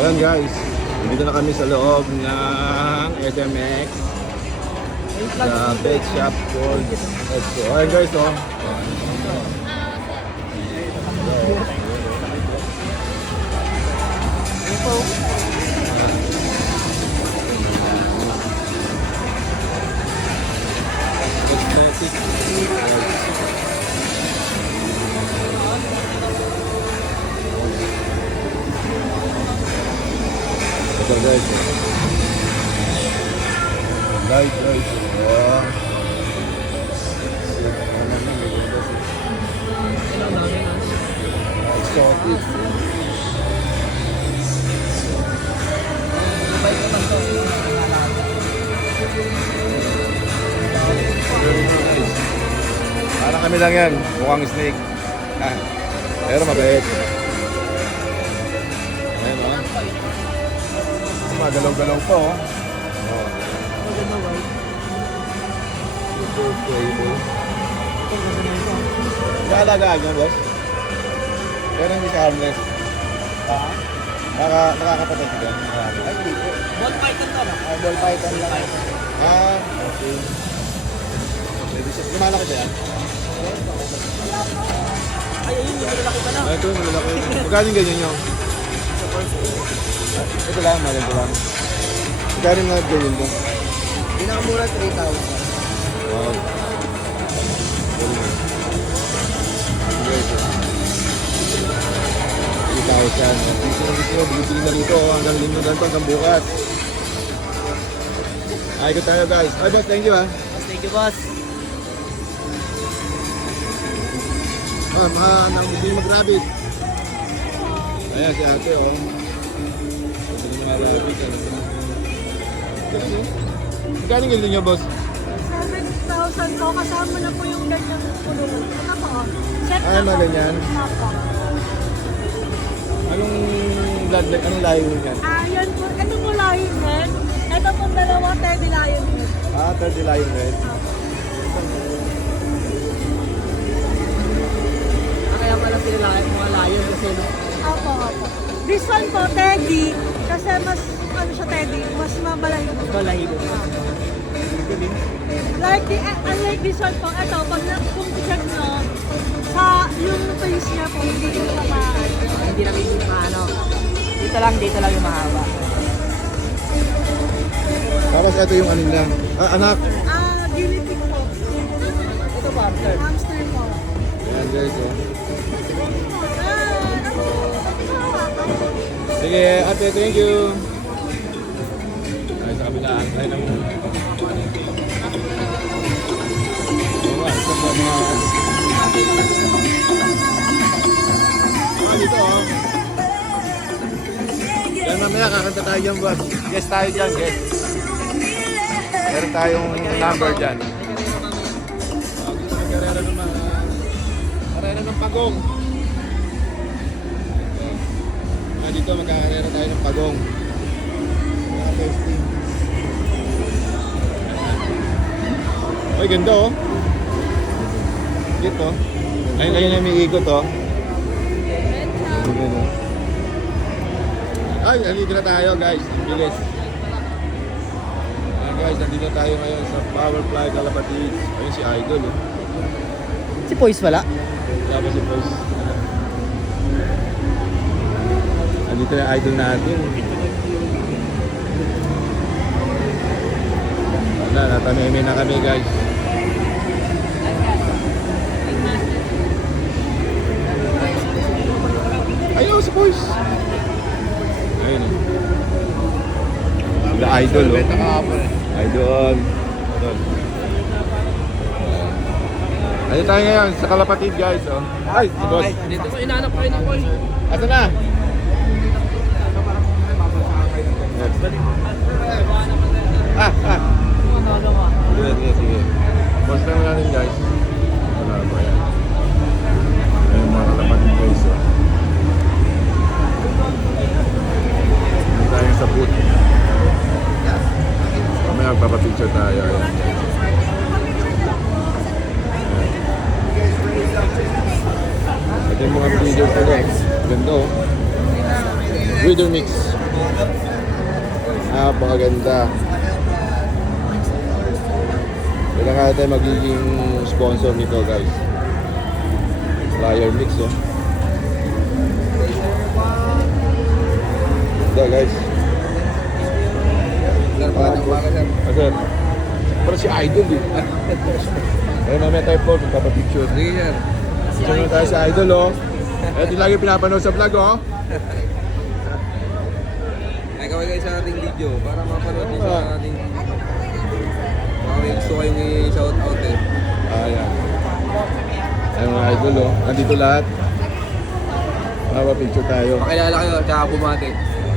Ayan guys, dito na kami sa loob ng SMX sa pet shop called Expo. Ayan guys, oh. Ito guys, guys, oh. Exotic. Parang kami lang yan, mukhang snake. Ah, pero mabait. Ayan o. Magalaw-galaw pa o. Naalagaan niya, boss? Pero hindi ka harmless. Nakakapatay ka dyan? Ball python to ba? Ball python lang. Okay. Pwede siya. Lumalaki ba yan? Ay, ayun, yung malaki pa na. Ay, ito, malalaki. Magkano yung ganyan nyo? Ito lang, maganda lang. Magkano nga ganyan mo? Pinakamura 3,000. Wow. 3,000. Gusto na dito hanggang linggo ganito hanggang bukas. Ay, ko tayo guys. Ay, boss, thank you ha. Thank you, boss. Nang gusto nyo mag-rabbit. Ayan, si ate, oh. Gusto nyo mag-rabbit. Magkano yung ganito nyo, boss? 7,000 po, kasama na po yung ganyang kulungan. Ano po? Set Ay, na mga po. ganyan. Apo. Anong bloodline? Anong layo yan? Yan po. Ito po lion red. Ito po dalawa, teddy lion red. Ah, 30 lion red. Kaya pala sila mga lion kasi no? Apo. This one po, teddy. Kasi mas, ano siya teddy, mas mabalayo. Balahibo. Unlike this one po, ito, pag kung check nyo, sa yung face niya po, hindi ko pamaan. Hindi namin yung ano. Dito lang yung mahaba. Tapos ito yung ano nila. Anak. Guinea pig po. Ito ba, sir? Hamster po. Ayan guys, oh. Ano? Sige, ate, thank you. Ay, sa kabilaan. Ay, nang... Ito po mga... Dito, oh. Yan, mamaya kakanta tayo dyan, boss. Guess tayo dyan, guess. Meron tayong number dyan. Gusto mag-karera ng mga... Karera ng pagong. Dito magkakarera tayo ng pagong. Mga testing. Ay, ganda oh. Dito. Ayun na may ikot oh. Ayan, oh. Ay, halika na tayo guys. Ang bilis. Ayan guys, nandito tayo ngayon sa Powerfly Calapatids. Ayun si Idol oh. Si Poise wala? Tapos si Poise. Nandito na yung idol natin. Wala, natameme na kami guys. Ayaw si Boys. Ayun oh. Sila idol oh. Idol. Ayun tayo ngayon sa Kalapatid guys oh. Ay, si boss. Dito ko inanap kayo ng boy. Asa na? Sige. Post lang natin guys. Wala ba yan? Ayun mga Kalapatid guys oh. Ayun tayo sa booth. Mamaya magpapapicture tayo. Ayun. Ito yung mga breeders nila. Ganda oh. Breeder mix. Napakaganda. Kailan nga tayo magiging sponsor nito, guys. Flyer mix, oh. Ganda, guys. Sir. Pero si Idol, eh. Kaya mamaya tayo po, magpapapicture. Sige, sir. Picture na tayo si Idol, oh. Ito lagi pinapanood sa vlog, oh. Ay, kaway kayo sa ating video para mapanood nyo sa ating... Baka may gusto kayong i-shout out eh. Ayan. Ayan mga idol, oh. Nandito lahat. Mapapicture tayo. Pakilala kayo, tsaka bumati.